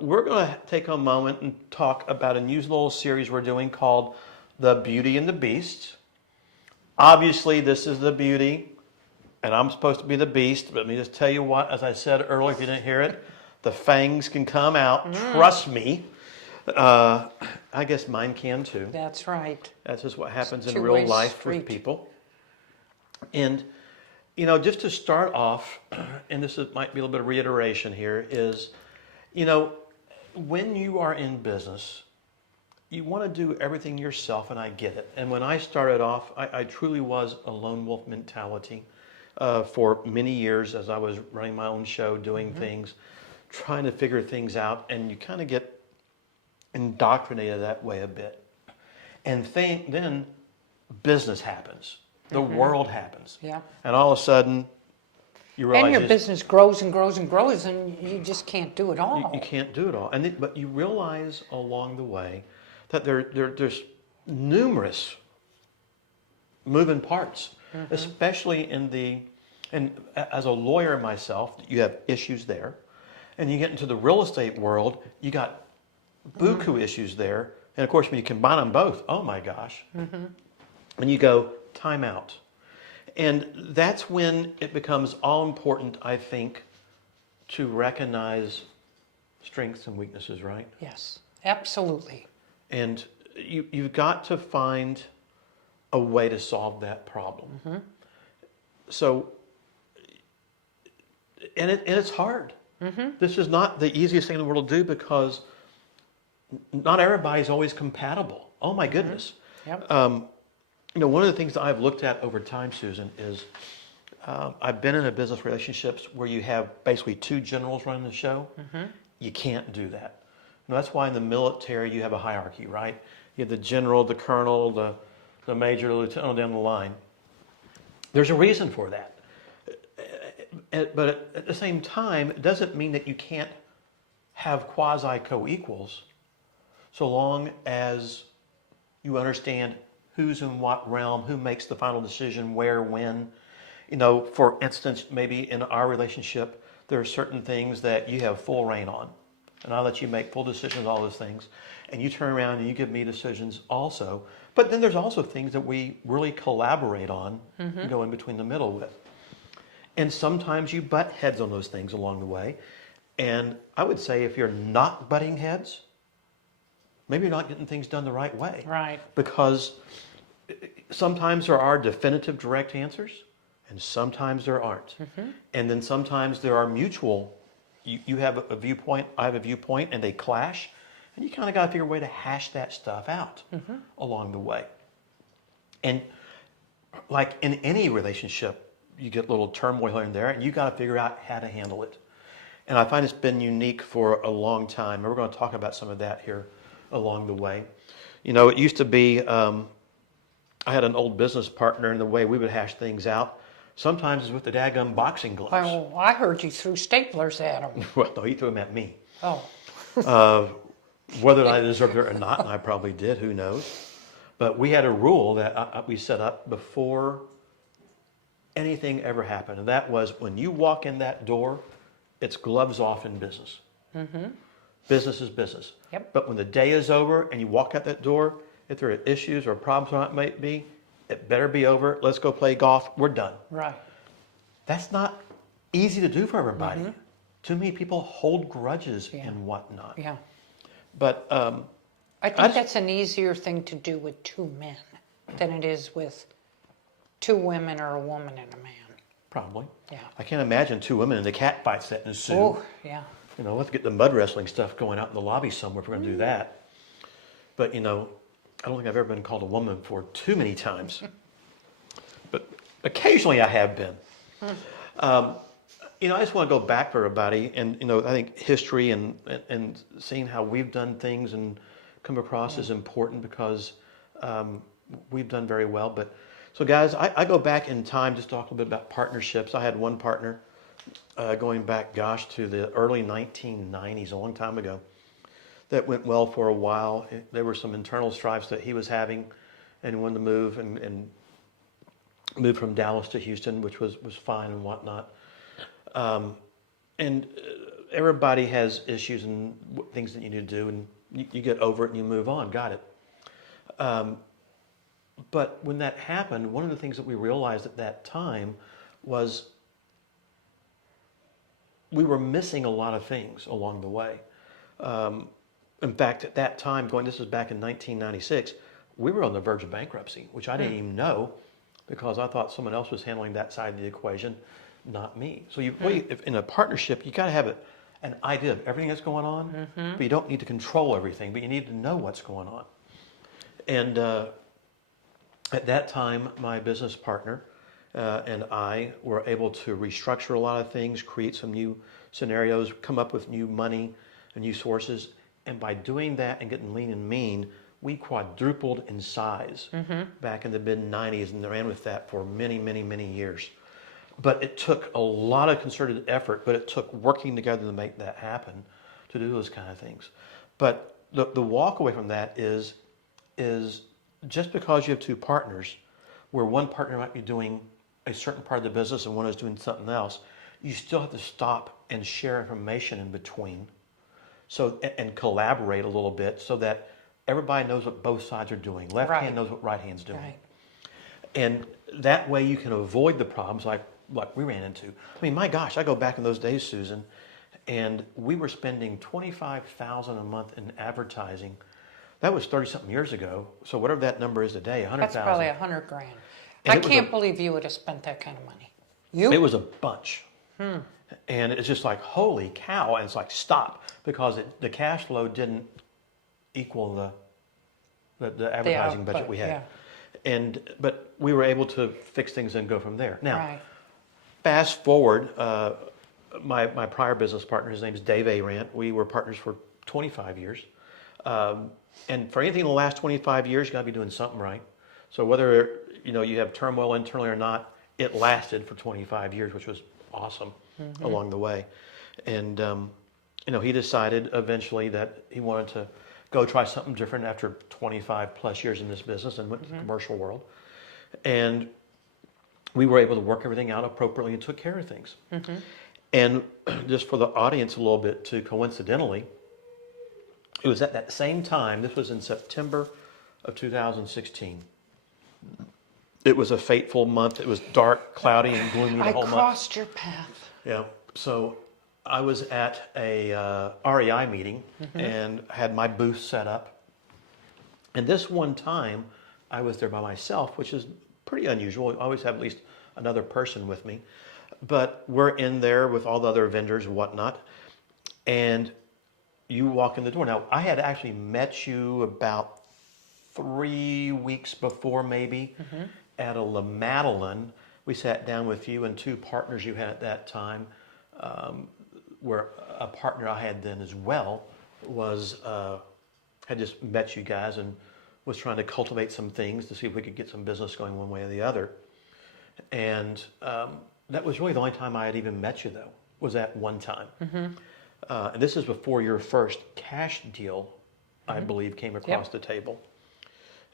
we're going to take a moment and talk about a new little series we're doing called The Beauty and the Beast. Obviously, this is the beauty, and I'm supposed to be the beast. But let me just tell you what, as I said earlier, if you didn't hear it, the fangs can come out. Trust me. I guess mine can too. That's right. That's just what happens in real life with people. And, you know, just to start off, and might be a little bit of reiteration here, is, you know, when you are in business, you want to do everything yourself, and I get it. And when I started off, I truly was a lone wolf mentality for many years as I was running my own show, doing things, trying to figure things out, and you kind of get indoctrinated that way a bit. And then business happens. The world happens. Yeah. And all of a sudden, you realize... And your business grows and grows and grows, and you just can't do it all. You can't do it all. But you realize along the way that there's numerous moving parts, especially and as a lawyer myself, you have issues there. And you get into the real estate world, you got buku issues there. And of course, when you combine them both, oh my gosh. And you go, time out. And that's when it becomes all important, I think, to recognize strengths and weaknesses, right? Yes, absolutely. And you've got to find a way to solve that problem. So, and it's hard. This is not the easiest thing in the world to do because not everybody's always compatible. Oh my goodness. Yep. You know, one of the things that I've looked at over time, Susan, is I've been in a business relationships where you have basically two generals running the show. You can't do that. And that's why in the military you have a hierarchy, right? You have the general, the colonel, the major, the lieutenant down the line. There's a reason for that. But at the same time, it doesn't mean that you can't have quasi-co-equals so long as you understand who's in what realm, who makes the final decision, where, when. You know, for instance, maybe in our relationship, there are certain things that you have full reign on. And I'll let you make full decisions on all those things. And you turn around and you give me decisions also. But then there's also things that we really collaborate on and go in between the middle with. And sometimes you butt heads on those things along the way. And I would say if you're not butting heads, maybe you're not getting things done the right way. Right. Because sometimes there are definitive direct answers, and sometimes there aren't. And then sometimes there are mutual, you have a viewpoint, I have a viewpoint, and they clash. And you kind of got to figure a way to hash that stuff out along the way. And like in any relationship, you get a little turmoil here and there, and you got to figure out how to handle it. And I find it's been unique for a long time. And we're going to talk about some of that here along the way. You know, it used to be, I had an old business partner, and the way we would hash things out sometimes is with the daggum boxing gloves. Well, I heard you threw staplers at him. Well, no, he threw them at me. Oh. Whether I deserved it or not, and I probably did, who knows. But we had a rule that we set up before anything ever happened. And that was when you walk in that door, it's gloves off in business. Business is business. Yep. But when the day is over and you walk out that door, if there are issues or problems or it might be, it better be over. Let's go play golf. We're done. Right. That's not easy to do for everybody. Too many people hold grudges and whatnot. Yeah. But I think that's an easier thing to do with two men than it is with two women or a woman and a man. Probably. Yeah. I can't imagine two women in the cat fights that ensue. Oh, yeah. You know, let's get the mud wrestling stuff going out in the lobby somewhere if we're going to do that. But, you know, I don't think I've ever been called a woman for too many times. But occasionally I have been. You know, I just want to go back for everybody. And, you know, I think history and seeing how we've done things and come across is important because we've done very well. But so, guys, I go back in time just to talk a little bit about partnerships. I had one partner going back, gosh, to the early 1990s, a long time ago, that went well for a while. There were some internal strifes that he was having and wanted to move and move from Dallas to Houston, which was fine and whatnot. And everybody has issues and things that you need to do, and you get over it and you move on. Got it. But when that happened, one of the things that we realized at that time was we were missing a lot of things along the way. In fact, at that time, this was back in 1996, we were on the verge of bankruptcy, which I didn't even know because I thought someone else was handling that side of the equation, not me. So if in a partnership, you got to have an idea of everything that's going on, but you don't need to control everything, but you need to know what's going on. And at that time, my business partner and I were able to restructure a lot of things, create some new scenarios, come up with new money and new sources. And by doing that and getting lean and mean, we quadrupled in size back in the mid-90s and ran with that for many, many, many years. But it took a lot of concerted effort, but it took working together to make that happen, to do those kind of things. But the walk away from that is just because you have two partners, where one partner might be doing a certain part of the business and one is doing something else, you still have to stop and share information in between. And collaborate a little bit so that everybody knows what both sides are doing. Left hand knows what right hand's doing. Right. And that way you can avoid the problems like we ran into. I mean, my gosh, I go back in those days, Susan, and we were spending $25,000 a month in advertising. That was 30-something years ago. So whatever that number is today, $100,000. That's probably $100,000. I can't believe you would have spent that kind of money. It was a bunch. And it's just like, holy cow. And it's like, stop. Because the cash flow didn't equal the advertising budget we had. Yeah. But we were able to fix things and go from there. Now, fast forward, my prior business partner, his name is 𝐸 We were partners for 25 years. And for anything in the last 25 years, you got to be doing something right. So whether you have turmoil internally or not, it lasted for 25 years, which was awesome along the way. And he decided eventually that he wanted to go try something different after 25 plus years in this business and went to the commercial world. And we were able to work everything out appropriately and took care of things. And just for the audience a little bit too, coincidentally, it was at that same time, this was in September of 2016. It was a fateful month. It was dark, cloudy, and gloomy the whole month. I crossed your path. Yeah. So I was at a REI meeting and had my booth set up. And this one time, I was there by myself, which is pretty unusual. I always have at least another person with me. But we're in there with all the other vendors and whatnot. And you walk in the door. Now, I had actually met you about 3 weeks before maybe at a La Madeleine. We sat down with you and two partners you had at that time, where a partner I had then as well had just met you guys and was trying to cultivate some things to see if we could get some business going one way or the other. And that was really the only time I had even met you, though, was that one time. And this is before your first cash deal, I believe, came across the table.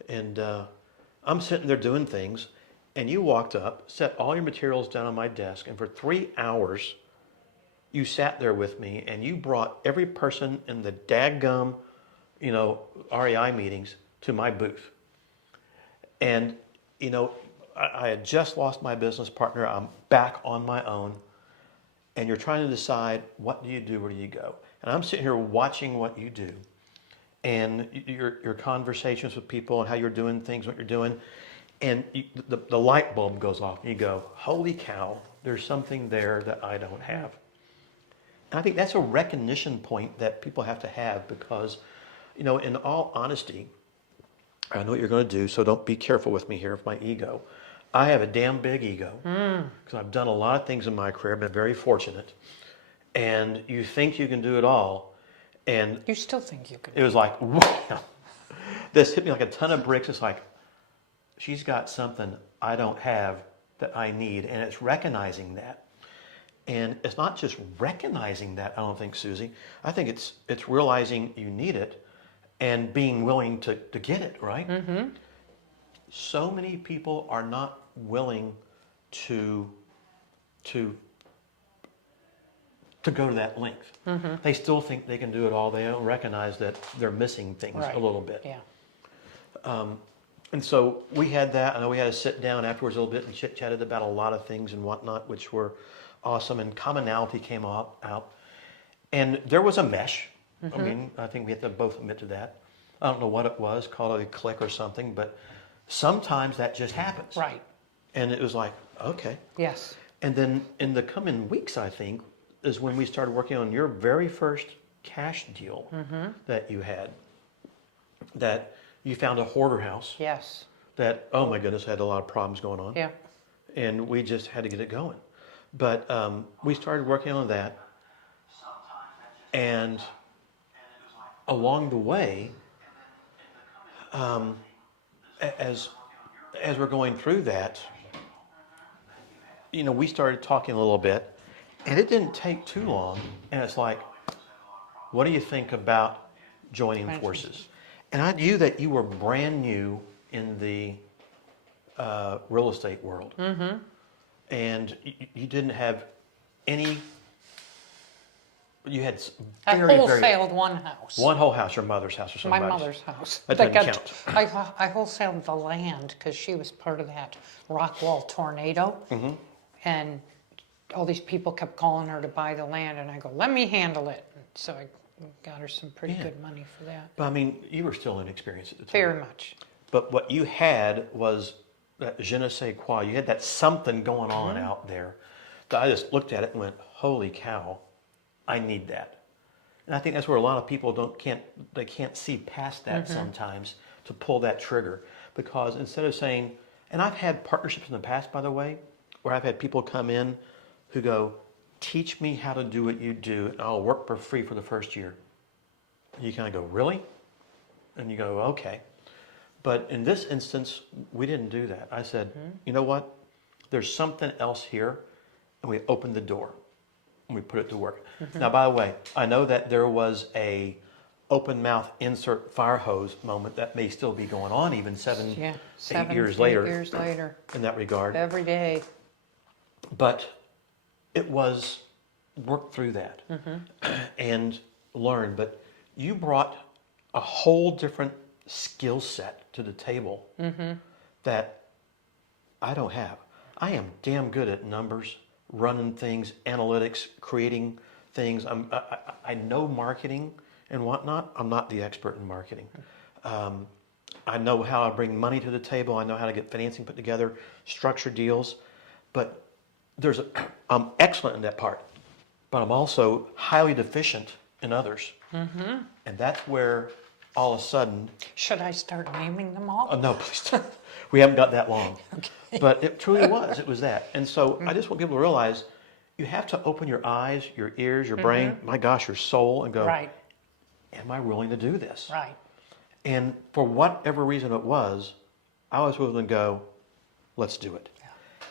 And I'm sitting there doing things, and you walked up, set all your materials down on my desk, and for 3 hours, you sat there with me, and you brought every person in the daggum, REI meetings to my booth. And, I had just lost my business partner. I'm back on my own. And you're trying to decide, what do you do, where do you go? And I'm sitting here watching what you do. And your conversations with people and how you're doing things, what you're doing. And the light bulb goes off. And you go, holy cow, there's something there that I don't have. And I think that's a recognition point that people have to have because, in all honesty, I know what you're going to do, so don't be careful with me here with my ego. I have a damn big ego because I've done a lot of things in my career. I've been very fortunate. And you think you can do it all. And you still think you can. It was like, wow. This hit me like a ton of bricks. It's like, she's got something I don't have that I need. And it's recognizing that. And it's not just recognizing that, I don't think, Susie. I think it's realizing you need it and being willing to get it, right? So many people are not willing to to go to that length. They still think they can do it all. They don't recognize that they're missing things a little bit. Yeah. And so we had that. I know we had to sit down afterwards a little bit and chit-chatted about a lot of things and whatnot, which were awesome. And Commonality came out. And there was a mesh. I mean, I think we have to both admit to that. I don't know what it was, call it a click or something, but sometimes that just happens. Right. And it was like, okay. Yes. And then in the coming weeks, I think, is when we started working on your very first cash deal that you had. That you found a hoarder house. Yes. That, oh my goodness, had a lot of problems going on. Yeah. And we just had to get it going. But we started working on that. And along the way, as we're going through that, you know, we started talking a little bit, and it didn't take too long. And it's like, what do you think about joining forces? And I knew that you were brand new in the real estate world, and you didn't have any. You had I wholesaled one house. One whole house, your mother's house or something. My mother's house. That doesn't count. I wholesaled the land because she was part of that rock wall tornado. And all these people kept calling her to buy the land, and I go, let me handle it. And so I got her some pretty good money for that. But I mean, you were still inexperienced at the time. Very much. But what you had was that 𝐸𝐵𝐺. You had that something going on out there. That I just looked at it and went, holy cow, I need that. And I think that's where a lot of people can't see past that sometimes to pull that trigger. Because instead of saying, and I've had partnerships in the past, by the way, where I've had people come in who go, teach me how to do what you do, and I'll work for free for the first year. And you kind of go, really? And you go, okay. But in this instance, we didn't do that. I said, you know what? There's something else here. And we opened the door and we put it to work. Now, by the way, I know that there was a open mouth insert fire hose moment that may still be going on even 8 years later. 8 years later. In that regard. Every day. But it was work through that and learn. But you brought a whole different skill set to the table that I don't have. I am damn good at numbers, running things, analytics, creating things. I know marketing and whatnot. I'm not the expert in marketing. I know how to bring money to the table. I know how to get financing put together, structure deals. But I'm excellent in that part. But I'm also highly deficient in others. And that's where all of a sudden... Should I start naming them all? No, please don't. We haven't got that long. Okay. But it truly was. It was that. And so I just want people to realize you have to open your eyes, your ears, your brain, my gosh, your soul, and go, right. Am I willing to do this? Right. And for whatever reason it was, I was willing to go, let's do it. Yeah.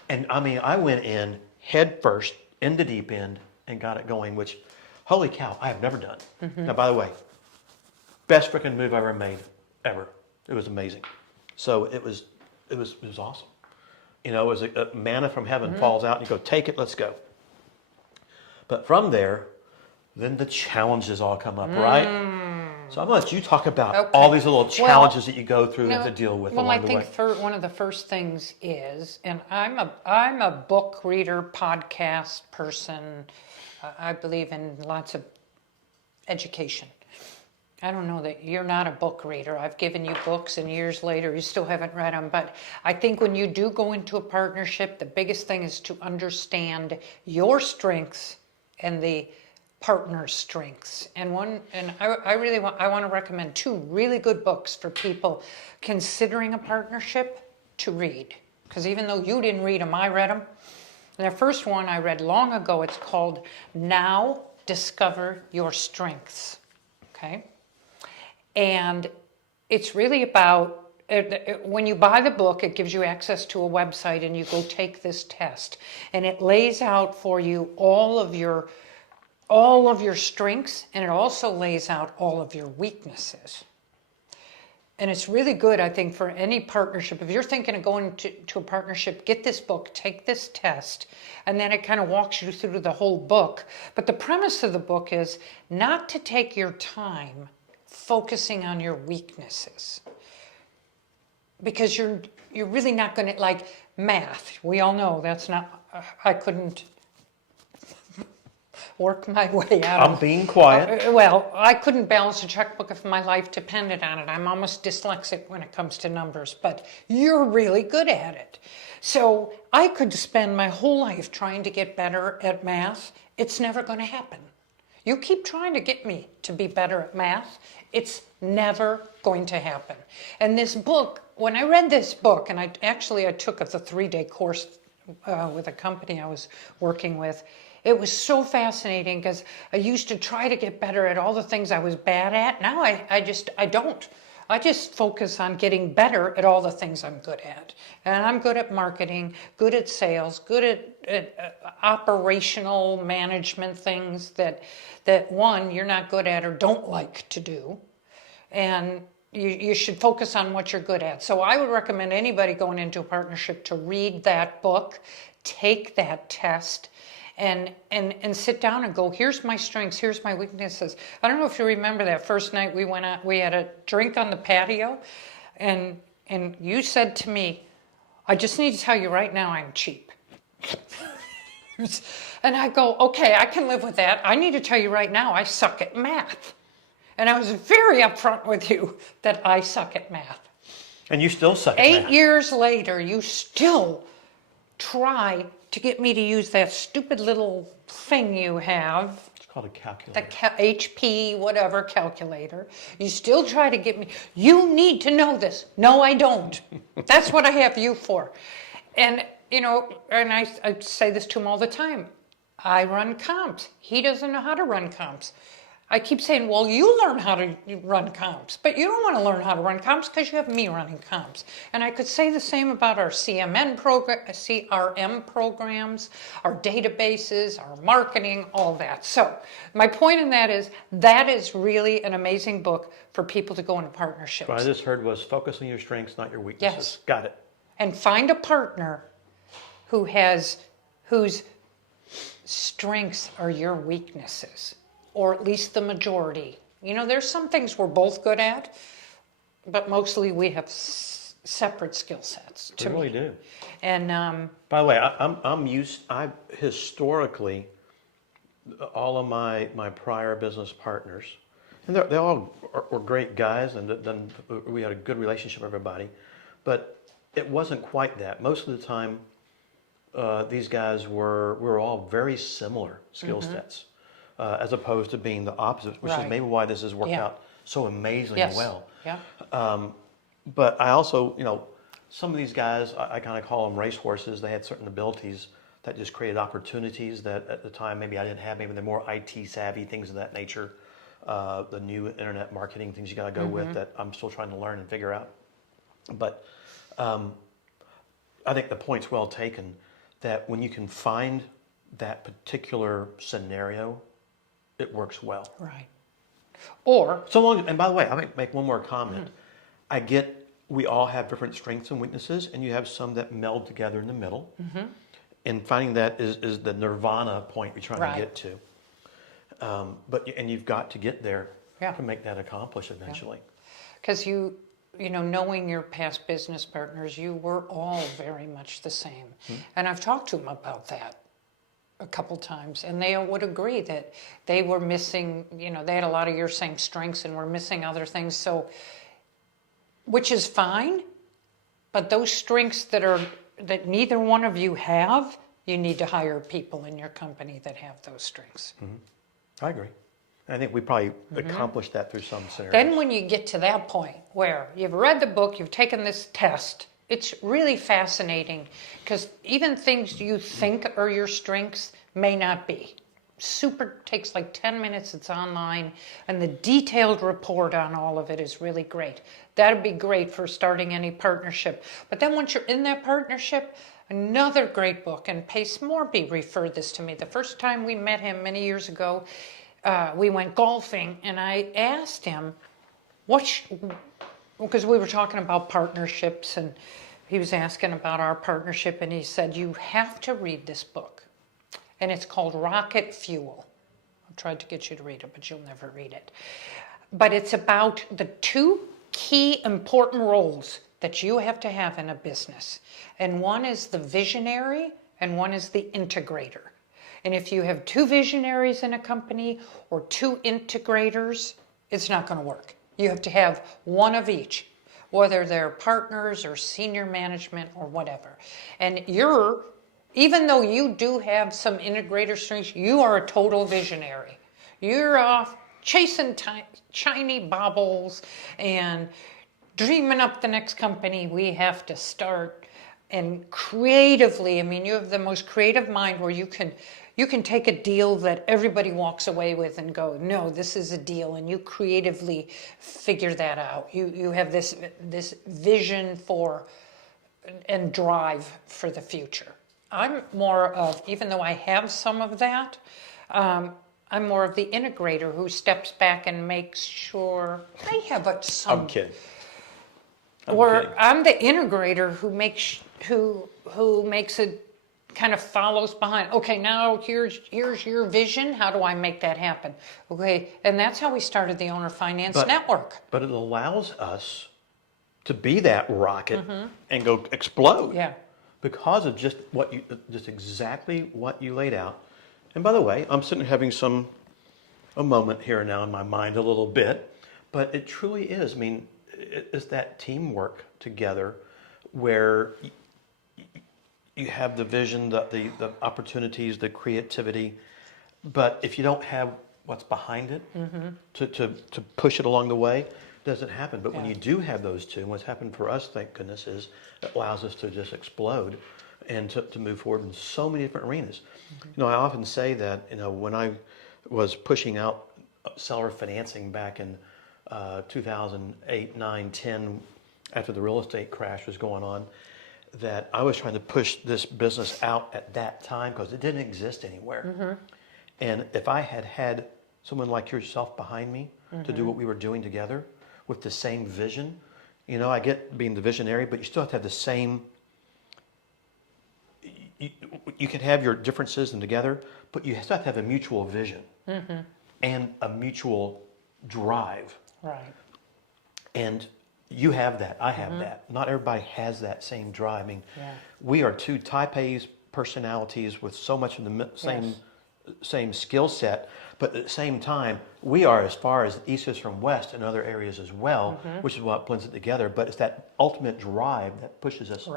And I mean, I went in head first, in the deep end, and got it going, which, holy cow, I have never done. Now, by the way, best freaking move I ever made, ever. It was amazing. So it was awesome. You know, it was a manna from heaven falls out, and you go, take it, let's go. But from there, then the challenges all come up, right? So I'm going to let you talk about all these little challenges that you go through to deal with along the way. Well, I think one of the first things is, and I'm a book reader, podcast person. I believe in lots of education. I don't know that you're not a book reader. I've given you books, and years later you still haven't read them. But I think when you do go into a partnership, the biggest thing is to understand your strengths and the partner's strengths. I want to recommend 2 really good books for people considering a partnership to read. Because even though you didn't read them, I read them. And the first one I read long ago, it's called Now Discover Your Strengths. Okay? And it's really about, when you buy the book, it gives you access to a website and you go take this test. And it lays out for you all of your strengths, and it also lays out all of your weaknesses. And it's really good, I think, for any partnership. If you're thinking of going to a partnership, get this book, take this test, and then it kind of walks you through the whole book. But the premise of the book is not to take your time focusing on your weaknesses. Because you're really not going to, like math. We all know that's not, I couldn't work my way out of. I'm being quiet. Well, I couldn't balance a checkbook if my life depended on it. I'm almost dyslexic when it comes to numbers, but you're really good at it. So I could spend my whole life trying to get better at math. It's never going to happen. You keep trying to get me to be better at math, it's never going to happen. And this book, when I read this book, and I took the 3-day course with a company I was working with, it was so fascinating because I used to try to get better at all the things I was bad at. Now I don't. I just focus on getting better at all the things I'm good at. And I'm good at marketing, good at sales, good at operational management things that one, you're not good at or don't like to do. And you should focus on what you're good at. So I would recommend anybody going into a partnership to read that book, take that test, and sit down and go, here's my strengths, here's my weaknesses. I don't know if you remember that first night we went out, we had a drink on the patio, and you said to me, I just need to tell you right now I'm cheap. And I go, okay, I can live with that. I need to tell you right now I suck at math. And I was very upfront with you that I suck at math. And you still suck at math. 8 years later, you still try to get me to use that stupid little thing you have. It's called a calculator. The HP, whatever, calculator. You still try to get me, you need to know this. No, I don't. That's what I have you for. And, and I say this to him all the time. I run comps. He doesn't know how to run comps. I keep saying, well, you learn how to run comps, but you don't want to learn how to run comps because you have me running comps. And I could say the same about our CRM programs, our databases, our marketing, all that. So my point in that is really an amazing book for people to go into partnerships. What I just heard was focus on your strengths, not your weaknesses. Yes. Got it. And find a partner whose strengths are your weaknesses. Or at least the majority. There's some things we're both good at, but mostly we have separate skill sets. We really do. And by the way, I historically, all of my prior business partners, and they all were great guys, and then we had a good relationship with everybody, but it wasn't quite that. Most of the time, these guys we were all very similar skill sets. As opposed to being the opposite, which is maybe why this has worked out so amazingly well. Yeah. But I also, some of these guys, I kind of call them racehorses. They had certain abilities that just created opportunities that at the time maybe I didn't have. Maybe they're more IT savvy, things of that nature. The new internet marketing things you got to go with that I'm still trying to learn and figure out. But I think the point's well taken that when you can find that particular scenario, it works well. Right. Or so long, and by the way, I might make one more comment. I get we all have different strengths and weaknesses, and you have some that meld together in the middle. And finding that is the Nirvana point you're trying to get to. And you've got to get there to make that accomplish eventually. Because knowing your past business partners, you were all very much the same. And I've talked to them about that a couple times, and they would agree that they were missing, they had a lot of your same strengths and were missing other things. So, which is fine, but those strengths that neither one of you have, you need to hire people in your company that have those strengths. I agree. I think we probably accomplished that through some scenarios. Then when you get to that point where you've read the book, you've taken this test, it's really fascinating because even things you think are your strengths may not be. Takes like 10 minutes, it's online, and the detailed report on all of it is really great. That'd be great for starting any partnership. But then once you're in that partnership, another great book, and Pace Morby referred this to me. The first time we met him many years ago, we went golfing, and I asked him, because we were talking about partnerships, and he was asking about our partnership, and he said, you have to read this book. And it's called Rocket Fuel. I tried to get you to read it, but you'll never read it. But it's about the two key important roles that you have to have in a business. And one is the visionary, and one is the integrator. And if you have two visionaries in a company or two integrators, it's not going to work. You have to have one of each, whether they're partners or senior management or whatever. And even though you do have some integrator strengths, you are a total visionary. You're off chasing shiny baubles and dreaming up the next company we have to start. And creatively, I mean, you have the most creative mind where you can take a deal that everybody walks away with and go, no, this is a deal, and you creatively figure that out. You have this vision for and drive for the future. I'm more of, even though I have some of that, I'm more of the integrator who steps back and makes sure I have some. I'm kidding. I'm the integrator who makes it, kind of follows behind. Okay, now here's your vision. How do I make that happen? Okay, and that's how we started the Owner Finance Network. But it allows us to be that rocket and go explode. Yeah. Because of just exactly what you laid out. And by the way, I'm sitting having a moment here now in my mind a little bit, but it truly is. I mean, it's that teamwork together where you have the vision, the opportunities, the creativity, but if you don't have what's behind it to push it along the way, it doesn't happen. But when you do have those two, and what's happened for us, thank goodness, is it allows us to just explode and to move forward in so many different arenas. You know, I often say that, you know, when I was pushing out seller financing back in 2008, 9, 10, after the real estate crash was going on, that I was trying to push this business out at that time because it didn't exist anywhere. And if I had had someone like yourself behind me to do what we were doing together with the same vision, you know, I get being the visionary, but you still have to have the same, you can have your differences and together, but you still have to have a mutual vision and a mutual drive. Right. And you have that. I have that. Not everybody has that same drive. I mean, we are two type A's personalities with so much of the same skill set, but at the same time, we are as far as east is from west in other areas as well, which is what blends it together. But it's that ultimate drive that pushes us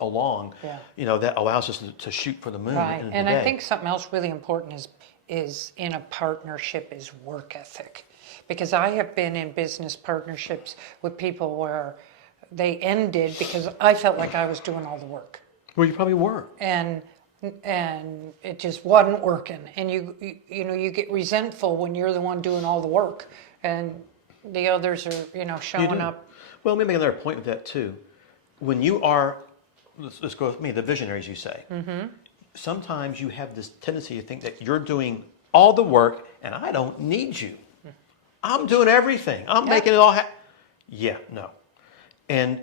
along, you know, that allows us to shoot for the moon. Right. And I think something else really important is in a partnership is work ethic. Because I have been in business partnerships with people where they ended because I felt like I was doing all the work. Well, you probably were. And it just wasn't working. And you know, you get resentful when you're the one doing all the work and the others are, you know, showing up. Well, let me make another point with that too. When you are, let's go with me, the visionaries, you say, sometimes you have this tendency to think that you're doing all the work and I don't need you. I'm doing everything. I'm making it all happen. Yeah, no. And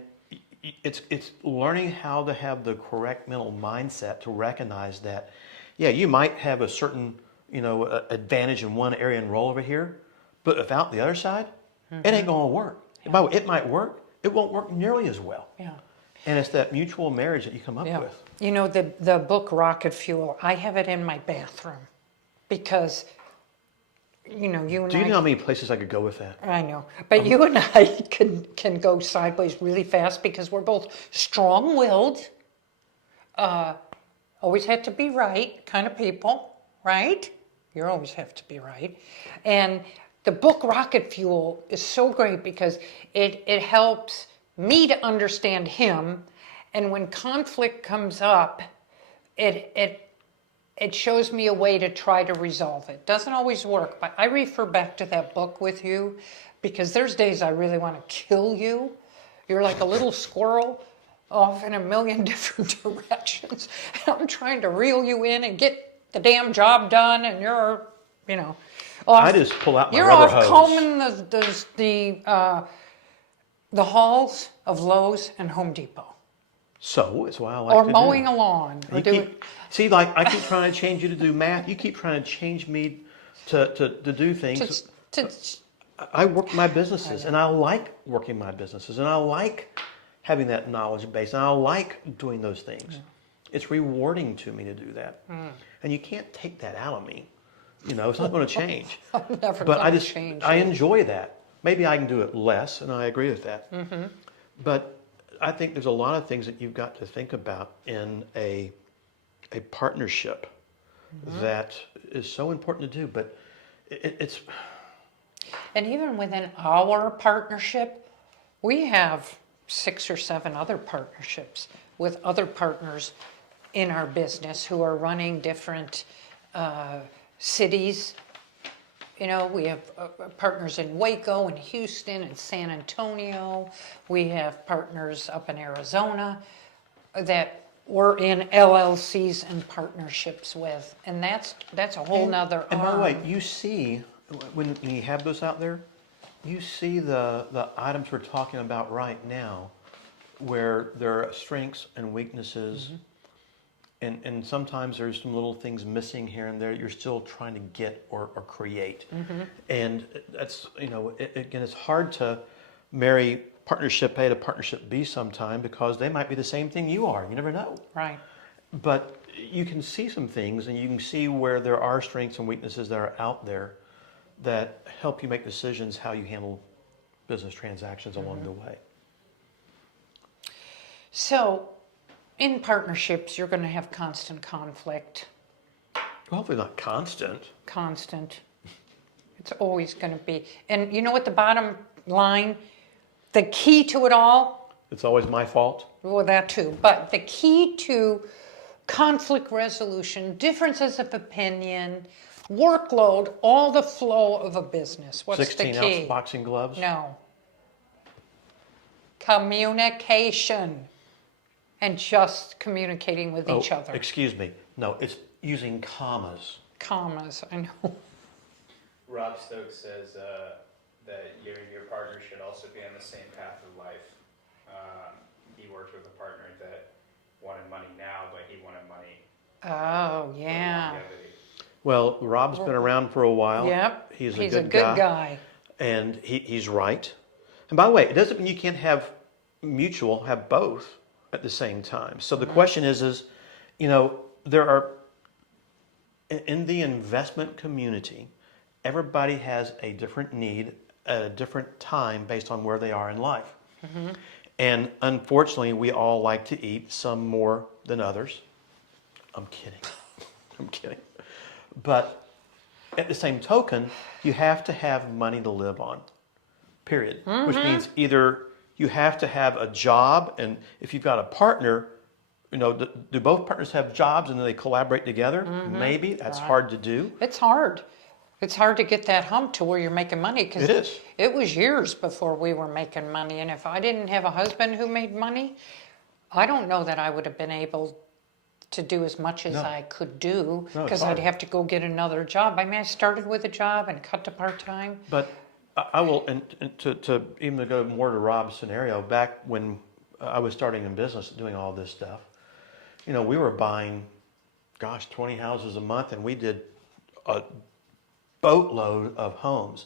it's learning how to have the correct mental mindset to recognize that, yeah, you might have a certain, you know, advantage in one area and role over here, but without the other side, it ain't going to work. Yeah. It might work. It won't work nearly as well. Yeah. And it's that mutual marriage that you come up with. You know, the book Rocket Fuel, I have it in my bathroom because, you know, you and Do you know how many places I could go with that? I know. But you and I can go sideways really fast because we're both strong-willed, always have to be right kind of people, right? You always have to be right. And the book Rocket Fuel is so great because it helps me to understand him. And when conflict comes up, it shows me a way to try to resolve it. Doesn't always work, but I refer back to that book with you because there's days I really want to kill you. You're like a little squirrel off in a million different directions. And I'm trying to reel you in and get the damn job done, and you're, you know, off, I just pull out my you're rubber off hose. combing the the halls of Lowe's and Home Depot. So it's why I like Or to mowing do a lawn. Or You doing, keep, see, like I keep trying to change you to do math. You keep trying to change me to do things. I work my businesses, and I like working my businesses, and I like having that knowledge base, and I like doing those things. It's rewarding to me to do that, and you can't take that out of me. You know, it's not going to change. I'm never But going to change. I enjoy that. Maybe I can do it less, and I agree with that. But I think there's a lot of things that you've got to think about in a partnership that is so important to do. But it's And even within our partnership, we have 6 or 7 other partnerships with other partners in our business who are running different cities. You know, we have partners in Waco and Houston and San Antonio. We have partners up in Arizona that we're in LLCs and partnerships with. And that's a whole nother And by the way, arm. you see, when you have those out there, you see the items we're talking about right now, where there are strengths and weaknesses, and sometimes there's some little things missing here and there you're still trying to get or create. And that's, you know, again, it's hard to marry partnership A to partnership B sometime because they might be the same thing you are. You never know. Right. But you can see some things, and you can see where there are strengths and weaknesses that are out there that help you make decisions how you handle business transactions along the way. So, in partnerships, you're going to have constant conflict. Well, hopefully not constant. Constant. It's always going to be. And you know what the bottom line, the key to it all? It's always my fault. Well, that too. But the key to conflict resolution, differences of opinion, workload, all the flow of a business. What's the 16-ounce key? boxing gloves. No. Communication. And just communicating with each other. Excuse me. No, it's using commas. Commas, I know. Rob Stokes says that you and your partner should also be on the same path of life. He worked with a partner that wanted money now, but he wanted money Oh, for yeah. longevity. Well, Rob's been around for a while. Yep. He's a good guy. And he's right. And by the way, it doesn't mean you can't have both at the same time. So the question is, you know, there are, in the investment community, everybody has a different need at a different time based on where they are in life. And unfortunately, we all like to eat, some more than others. I'm kidding. I'm kidding. But at the same token, you have to have money to live on, period. Which means either you have to have a job, and if you've got a partner, you know, do both partners have jobs and then they collaborate together? Maybe. That's hard to do. It's hard. It's hard to get that hump to where you're making money because It is. it was years before we were making money. And if I didn't have a husband who made money, I don't know that I would have been able to do as much as I could do No, it's because hard. I'd have to go get another job. I mean, I started with a job and cut to part-time. But I will, and to even go more to Rob's scenario, back when I was starting in business doing all this stuff, you know, we were buying, 20 houses a month, and we did a boatload of homes.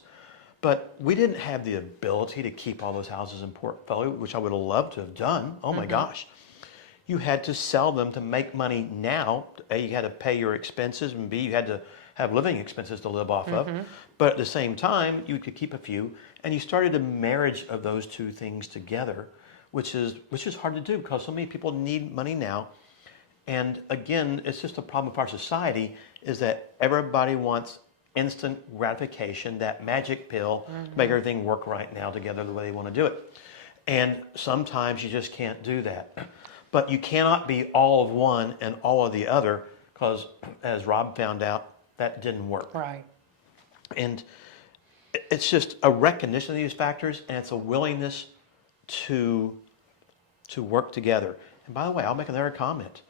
But we didn't have the ability to keep all those houses in portfolio, which I would have loved to have done. Oh my gosh. You had to sell them to make money now. A, you had to pay your expenses, and B, you had to have living expenses to live off of. But at the same time, you could keep a few, and you started a marriage of those two things together, which is hard to do because so many people need money now. And again, it's just a problem of our society is that everybody wants instant gratification, that magic pill to make everything work right now together the way they want to do it. And sometimes you just can't do that. But you cannot be all of one and all of the other because, as Rob found out, that didn't work. Right. And it's just a recognition of these factors, and it's a willingness to work together. And by the way, I'll make another comment.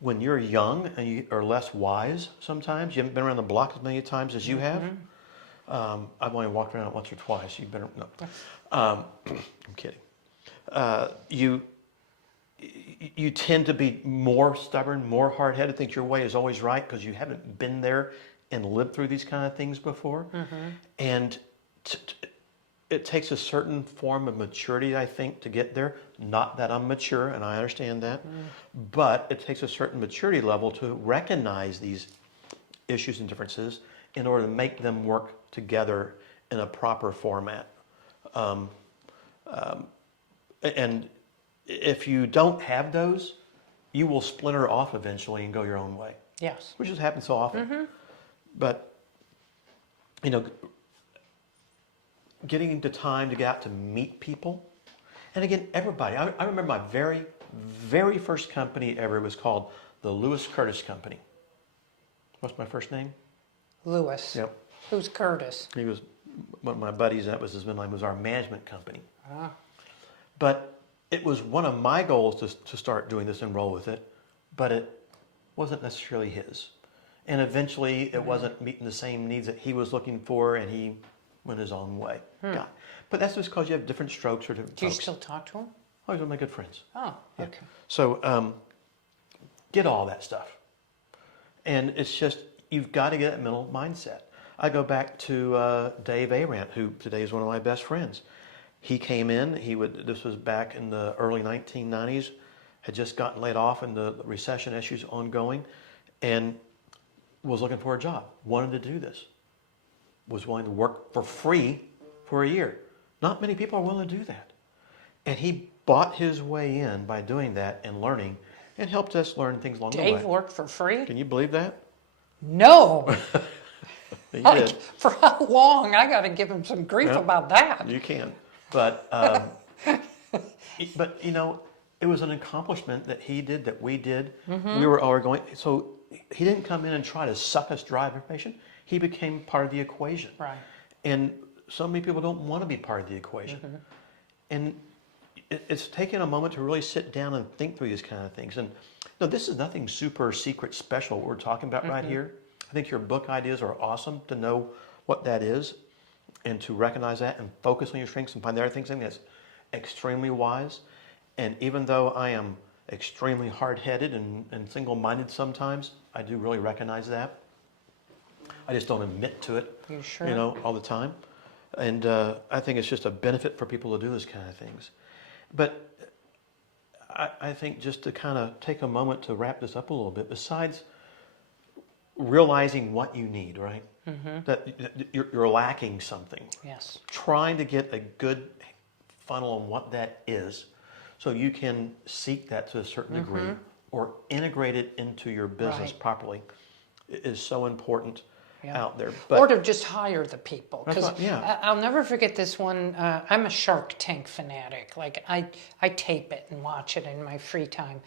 When you're young and you are less wise sometimes, you haven't been around the block as many times as you have. I've only walked around it once or twice. You've been, no. I'm kidding. You tend to be more stubborn, more hard-headed, think your way is always right because you haven't been there and lived through these kind of things before. And it takes a certain form of maturity, I think, to get there. Not that I'm mature, and I understand that, but it takes a certain maturity level to recognize these issues and differences in order to make them work together in a proper format. And if you don't have those, you will splinter off eventually and go your own way. Yes. Which has happened so often. But, you know, getting into time to get out to meet people. And again, everybody. I remember my very, very first company ever was called the Lewis Curtis Company. What's my first name? Lewis. Yep. Who's Curtis? He was one of my buddies. That was his middle name. Was our management company. Ah. But it was one of my goals to start doing this and roll with it, but it wasn't necessarily his. And eventually it wasn't meeting the same needs that he was looking for, and he went his own way. But that's just because you have different strokes or different Do you folks. still talk to him? Oh, he's one of my good friends. Oh, Yeah. okay. So get all that stuff. And it's just, you've got to get that mental mindset. I go back to 𝐸𝐴𝐵𝐸, who today is one of my best friends. He came in, this was back in the early 1990s, had just gotten laid off and the recession issues ongoing, and was looking for a job, wanted to do this, was willing to work for free for a year. Not many people are willing to do that. And he bought his way in by doing that and learning, and helped us learn things along the way. Dave worked for free? Can you believe that? No. He Like, did. for how long? I got to give him some grief Yeah. about that. You can. But, but you know, it was an accomplishment that he did, that we did. We were all going. So he didn't come in and try to suck us dry of information. He became part of the equation. Right. And so many people don't want to be part of the equation. And it's taken a moment to really sit down and think through these kind of things. And no, this is nothing super secret special what we're talking about right here. I think your book ideas are awesome to know what that is and to recognize that and focus on your strengths and find the other things. I think that's extremely wise. And even though I am extremely hard-headed and single-minded sometimes, I do really recognize that. I just don't admit to it, You sure? you know, all the time. And I think it's just a benefit for people to do this kind of things. But I think just to kind of take a moment to wrap this up a little bit, besides realizing what you need, right? That you're lacking something. Yes. Trying to get a good funnel on what that is so you can seek that to a certain degree or integrate it into your business Right. properly is so important Yeah. out there. Or to just hire the people. That's Because right, yeah. I'll never forget this one. I'm a Shark Tank fanatic. Like, I tape it and watch it in my free time.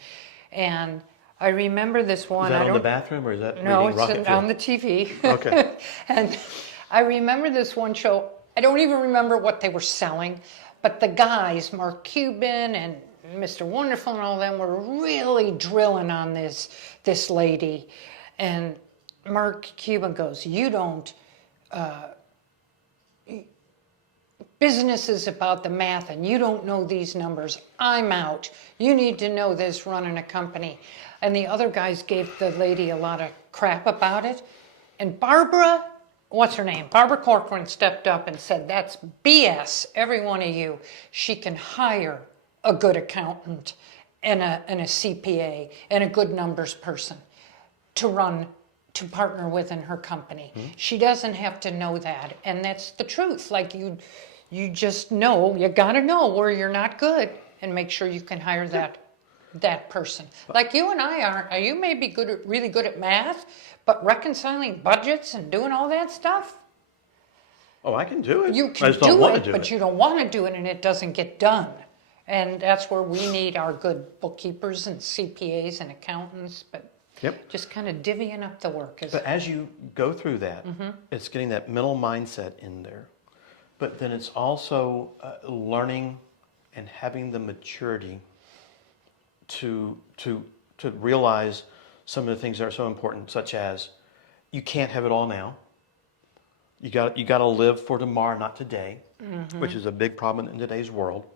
And I remember this one. Is that I on the don't, bathroom or is that No, reading Rocket it's Fuel? on the TV. Okay. And I remember this one show. I don't even remember what they were selling, but the guys, Mark Cuban and Mr. Wonderful and all them, were really drilling on this lady. And Mark Cuban goes, "You don't. Business is about the math, and you don't know these numbers. I'm out. You need to know this running a company." And the other guys gave the lady a lot of crap about it. And Barbara, what's her name? Barbara Corcoran stepped up and said, "That's BS, every one of you. She can hire a good accountant and a CPA and a good numbers person to partner with in her company. She doesn't have to know that." And that's the truth. Like, you just know, you got to know where you're not good and make sure you can hire that person. Like you and I are you may be really good at math, but reconciling budgets and doing all that stuff, Oh, I can do it. you I can just don't do want it, to do but it. you don't want to do it, and it doesn't get done. And that's where we need our good bookkeepers and CPAs and accountants, but Yep. just kind of divvying up the work. But as you go through that, it's getting that mental mindset in there. But then it's also learning and having the maturity to realize some of the things that are so important, such as you can't have it all now. You got to live for tomorrow, not today, which is a big problem in today's world.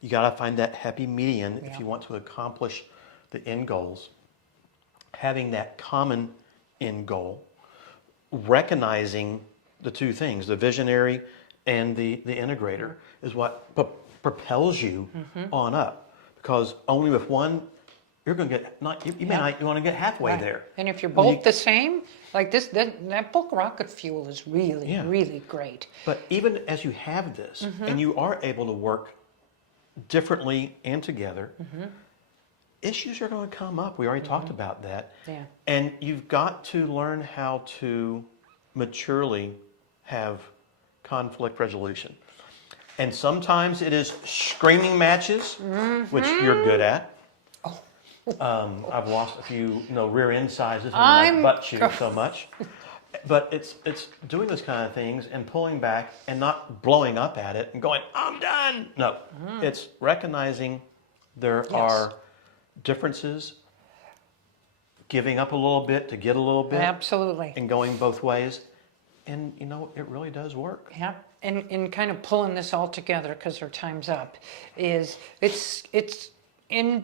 You got to find that happy median Yeah. if you want to accomplish the end goals. Having that common end goal, recognizing the two things, the visionary and the integrator, is what propels you on up. Because only with one, you're going to get not you may not want to get halfway Right. there. And if you're When both the same, like that book Rocket Fuel is really, Yeah. really great. But even as you have this, and you are able to work differently and together, issues are going to come up. We already talked about that. Yeah. And you've got to learn how to maturely have conflict resolution. And sometimes it is screaming matches, which you're good at. I've lost a few, rear end sizes in my butt cheek so much. But it's doing those kind of things and pulling back and not blowing up at it and going, I'm done. No, it's recognizing there are differences, giving up a little bit to get a little bit. Absolutely. And going both ways. And, it really does work. Yeah, and kind of pulling this all together, because our time's up, is it's in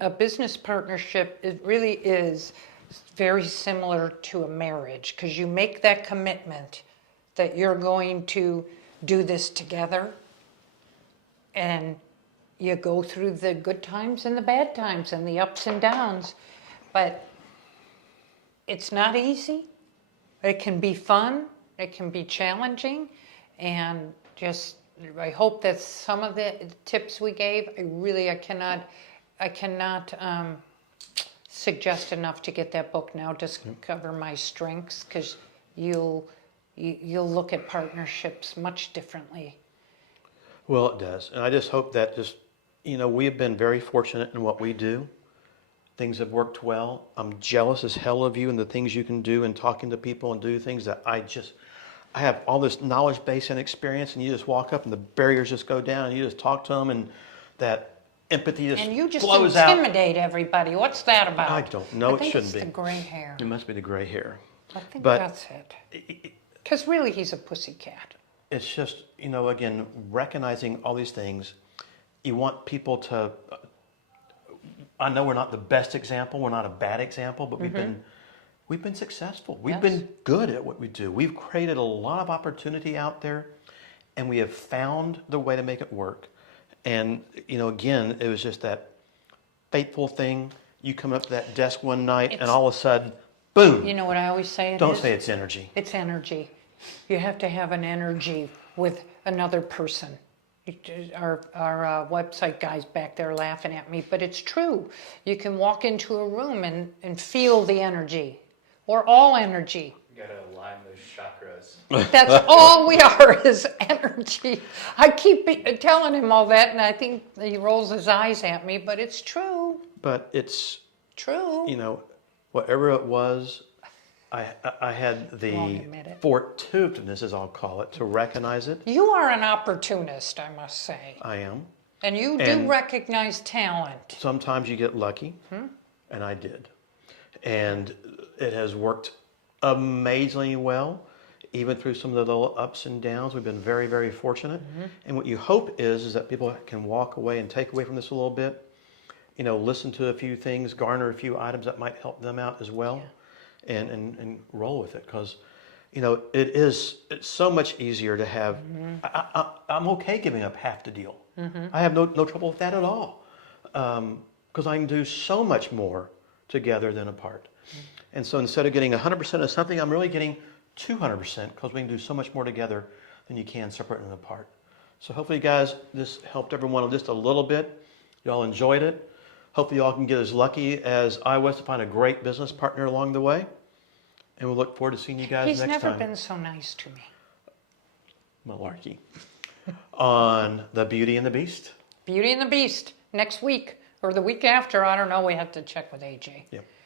a business partnership, it really is very similar to a marriage, because you make that commitment that you're going to do this together, and you go through the good times and the bad times and the ups and downs, but it's not easy. It can be fun, it can be challenging, and I hope that some of the tips we gave, I cannot suggest enough to get that book now, Discover My Strengths, because you'll look at partnerships much differently. Well, it does. And I just hope that we have been very fortunate in what we do. Things have worked well. I'm jealous as hell of you and the things you can do and talking to people and do things that I have all this knowledge base and experience, and you just walk up and the barriers just go down and you just talk to them and that empathy just And you just flows out. intimidate everybody. What's that about? I don't know. It shouldn't it's be. the gray hair. It must be the gray hair. I think But that's it. Because really, he's a pussycat. It's just, again, recognizing all these things. You want people to, I know we're not the best example, we're not a bad example, but we've been successful. We've been good at what we do. We've created a lot of opportunity out there, and we have found the way to make it work. And, again, it was just that fateful thing. You come up to that desk one night, and all of a sudden, boom. You know what I always say? Don't say it's energy. It's energy. You have to have an energy with another person. Our website guy's back there laughing at me, but it's true. You can walk into a room and feel the energy. We're all energy. You gotta align those chakras. That's all we are, is energy. I keep telling him all that, and I think he rolls his eyes at me, but it's true. But it's, True. whatever it was, I had the Won't admit it. fortuitousness, as I'll call it, to recognize it. You are an opportunist, I must say. I am. And you do And recognize talent. Sometimes you get lucky, and I did. And it has worked amazingly well, even through some of the little ups and downs. We've been very, very fortunate. And what you hope is that people can walk away and take away from this a little bit, listen to a few things, garner a few items that might help them out as well. And roll with it, because it's so much easier to have. I'm okay giving up half the deal. I have no trouble with that at all, because I can do so much more together than apart. And so instead of getting 100% of something, I'm really getting 200%, because we can do so much more together than you can separate and apart. So hopefully, guys, this helped everyone just a little bit. Y'all enjoyed it. Hopefully y'all can get as lucky as I was to find a great business partner along the way. And we'll look forward to seeing you guys He's next time. never been so nice to me. Malarkey. On The Beauty and the Beast. Beauty and the Beast, next week, or the week after, I don't know, we have to check with AJ. Yep.